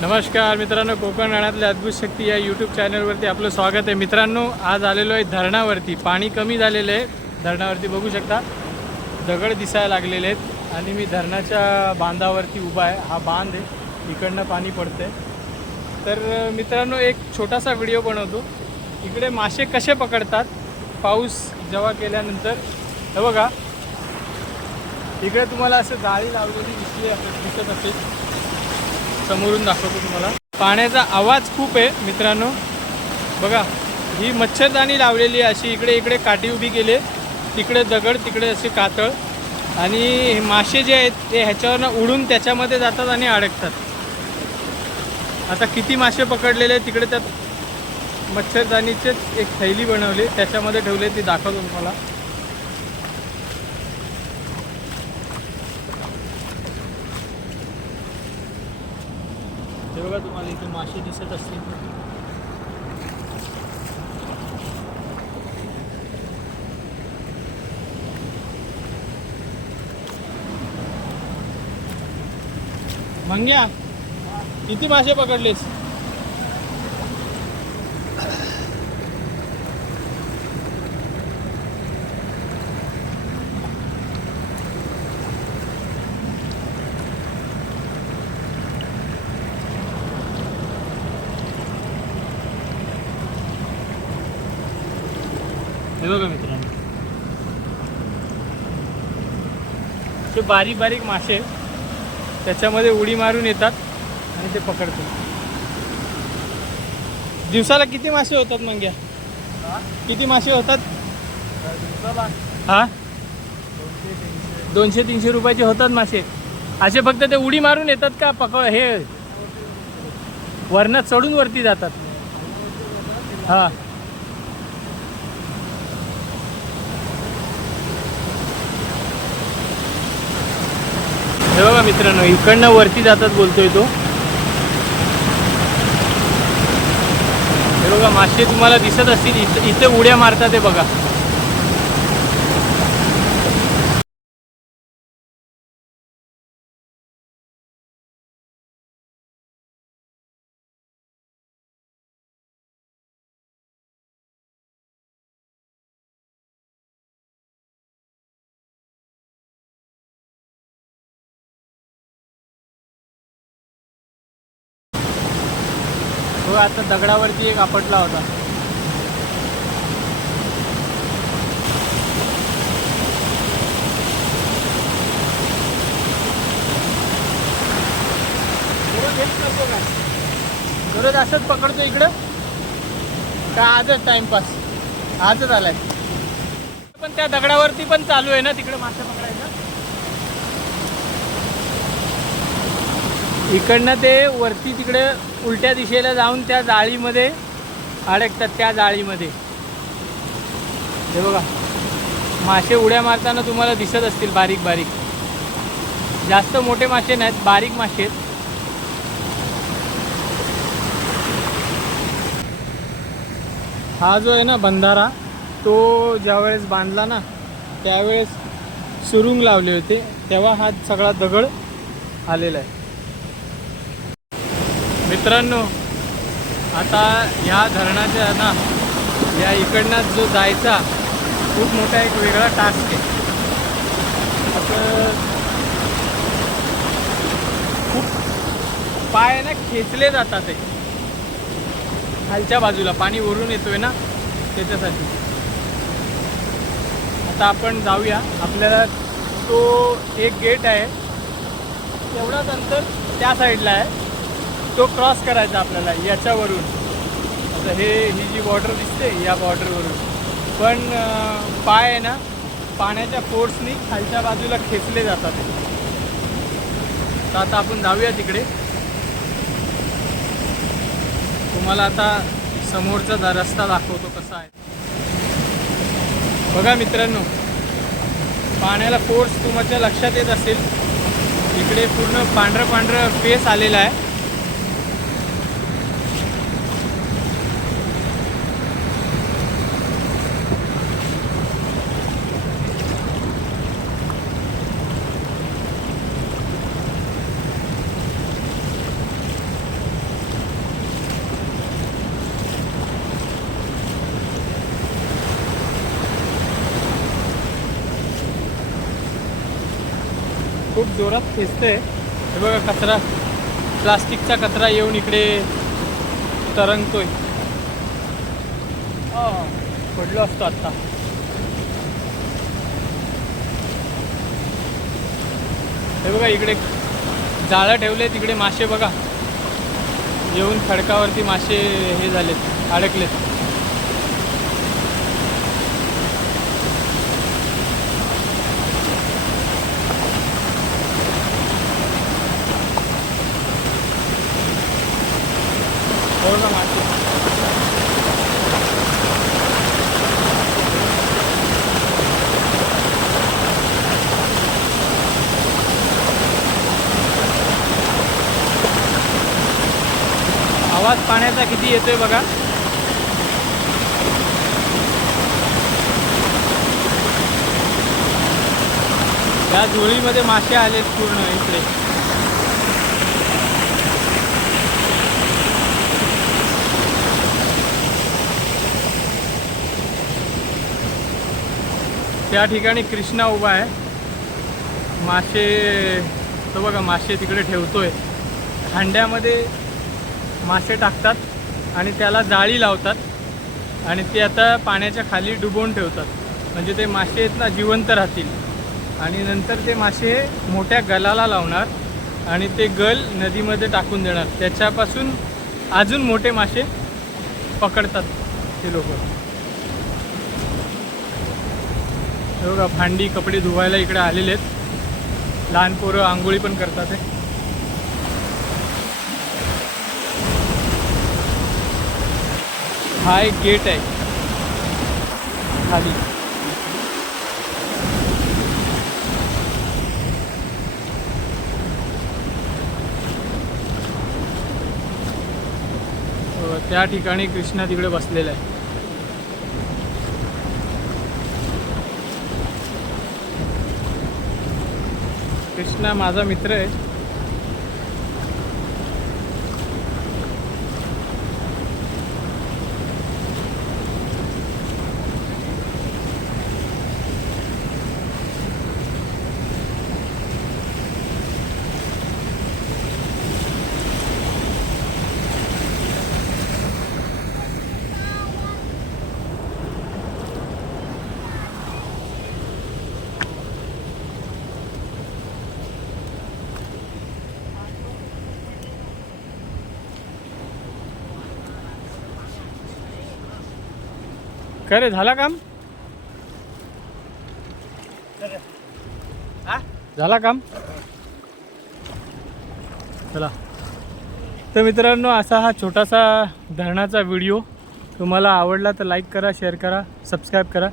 नमस्कार मित्रांनो कोकण राणातल्या अद्भुत शक्ती या यूट्यूब चॅनलवरती आपलं स्वागत आहे. मित्रांनो आज आलेलो आहे धरणावरती. पाणी कमी झालेलं आहे. धरणावरती बघू शकता. दगड दिसायला लागलेले आहेत. आणि मी धरणाच्या बांधावरती उभा आहे. हा बांध आहे. इकडनं पाणी पडतंय. तर मित्रांनो एक छोटासा व्हिडिओ बनवतो. इकडे मासे कसे पकडतात? पाऊस जेव्हा केल्यानंतर. हे बघा. इकडे तुम्हाला असं जाळी लावलेली दिसली दिसत असेल. समोरून दाखवतो तुम्हाला. पाण्याचा आवाज खूप आहे मित्रांनो. बघा ही मच्छरदाणी लावलेली आहे. अशी इकडे इकडे काठी उभी केली तिकडे दगड तिकडे असे कातळ. आणि हे मासे जे आहेत ते ह्याच्यावरनं उडून त्याच्यामध्ये जातात आणि अडकतात. आता किती मासे पकडलेले आहेत तिकडे त्यात मच्छरदाणीचेच एक थैली बनवली. त्याच्यामध्ये ठेवले ती दाखवतो तुम्हाला. बघा तुम्हाला इथे मासे दिसत असतील. मंग्या किती मासे पकडलेस? हे बघा मित्रांनो. ते बारीक बारीक मासे त्याच्यामध्ये उडी मारून येतात आणि ते पकडतात. दिवसाला किती मासे होतात मंग्या? किती मासे होतात? हा? दोनशे तीनशे. रुपयाचे होतात मासे. असे फक्त ते उडी मारून येतात का पकड हे वरणात चढून वरती जातात. हा हे बघा मित्रांनो इकडनं वरती जातात बोलतोय तो. हे बघा मासे तुम्हाला दिसत असतील इथं इथे उड्या मारतात हे बघा. बघा आता दगडावरती एक आपटला होता. गरज असंच पकडतो इकडं? का आजच टाइमपास आजच आलाय. पण त्या दगडावरती पण चालू आहे ना तिकडे मासे इकडनं ते वरती तिकडे उलट्या दिशेला जाऊन त्या जाळीमध्ये अडकतात त्या जाळीमध्ये. हे बघा. मासे उड्या मारताना तुम्हाला दिसत असतील बारीक बारीक. जास्त मोठे मासे नाहीत बारीक मासे आहेत. हा जो आहे ना बंधारा तो ज्यावेळेस बांधला ना त्यावेळेस सुरुंग लावले होते. तेव्हा हा सगळा दगड आलेला आहे. मित्रांनो आता ह्या धरणाच्या ना या इकडनं जो जायचा खूप मोठा एक वेगळा टास्क आहे. असं खूप पाय ना खेचले जातात ते. खालच्या बाजूला पाणी वरून येतोय ना त्याच्यासाठी. आता आपण जाऊया. आपल्याला तो एक गेट आहे. तेवढाच अंतर त्या साईडला आहे. तो क्रॉस करायचा आपल्याला याच्यावरून. आता हे ही जी बॉर्डर दिसते या बॉर्डरवरून पण पाय आहे ना पाण्याच्या फोर्सनी खालच्या बाजूला खेचले जातात तर आता आपण जाऊया तिकडे. तुम्हाला आता समोरचा रस्ता दाखवतो कसा आहे. बघा मित्रांनो पाण्याला फोर्स तुमच्या लक्षात येत असेल. इकडे पूर्ण पांढरं पांढरं फेस आलेला आहे. खूप जोरात खेचते हे बघा कचरा प्लास्टिकचा कचरा येऊन इकडे तरंगतोय. पडलो असतो आत्ता हे बघा इकडे जाळं ठेवले तिकडे मासे बघा. येऊन खडकावरती मासे हे झालेत अडकलेत हो ना मासे आवाज पाण्याचा किती येतोय बघा. या झोळीमध्ये मासे आलेत पूर्ण इकडे. त्या ठिकाणी कृष्णा उभा आहे. मासे तो बघा मासे तिकडे ठेवतोय. हांड्यामध्ये मासे टाकतात आणि त्याला जाळी लावतात आणि ते आता पाण्याच्या खाली डुबवून ठेवतात. म्हणजे ते मासे आहेत ना जिवंत राहतील. आणि नंतर ते मासे मोठ्या गलाला लावणार आणि ते गल नदीमध्ये टाकून देणार. त्याच्यापासून अजून मोठे मासे पकडतात ते लोक. बघा भांडी कपडे धुवायला इकडे आलेले आहेत. लहान पोरं आंघोळी पण करतात हा एक गेट आहे. खाली. त्या ठिकाणी कृष्णा तिकडे बसलेला आहे. कृष्णा माझा मित्र आहे. काय रे झाला काम? झाला काम? चला. तर मित्रांनो असा हा छोटासा धरणाचा व्हिडिओ तुम्हाला आवडला तर लाईक करा शेअर करा सबस्क्राईब करा.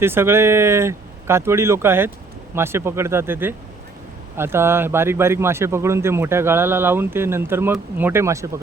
ते सगळे कातवडी लोक आहेत मासे पकडतात ते ते. आता बारीक बारीक मासे पकडून ते मोठ्या गाळाला लावून ते नंतर मग मोठे मासे पकड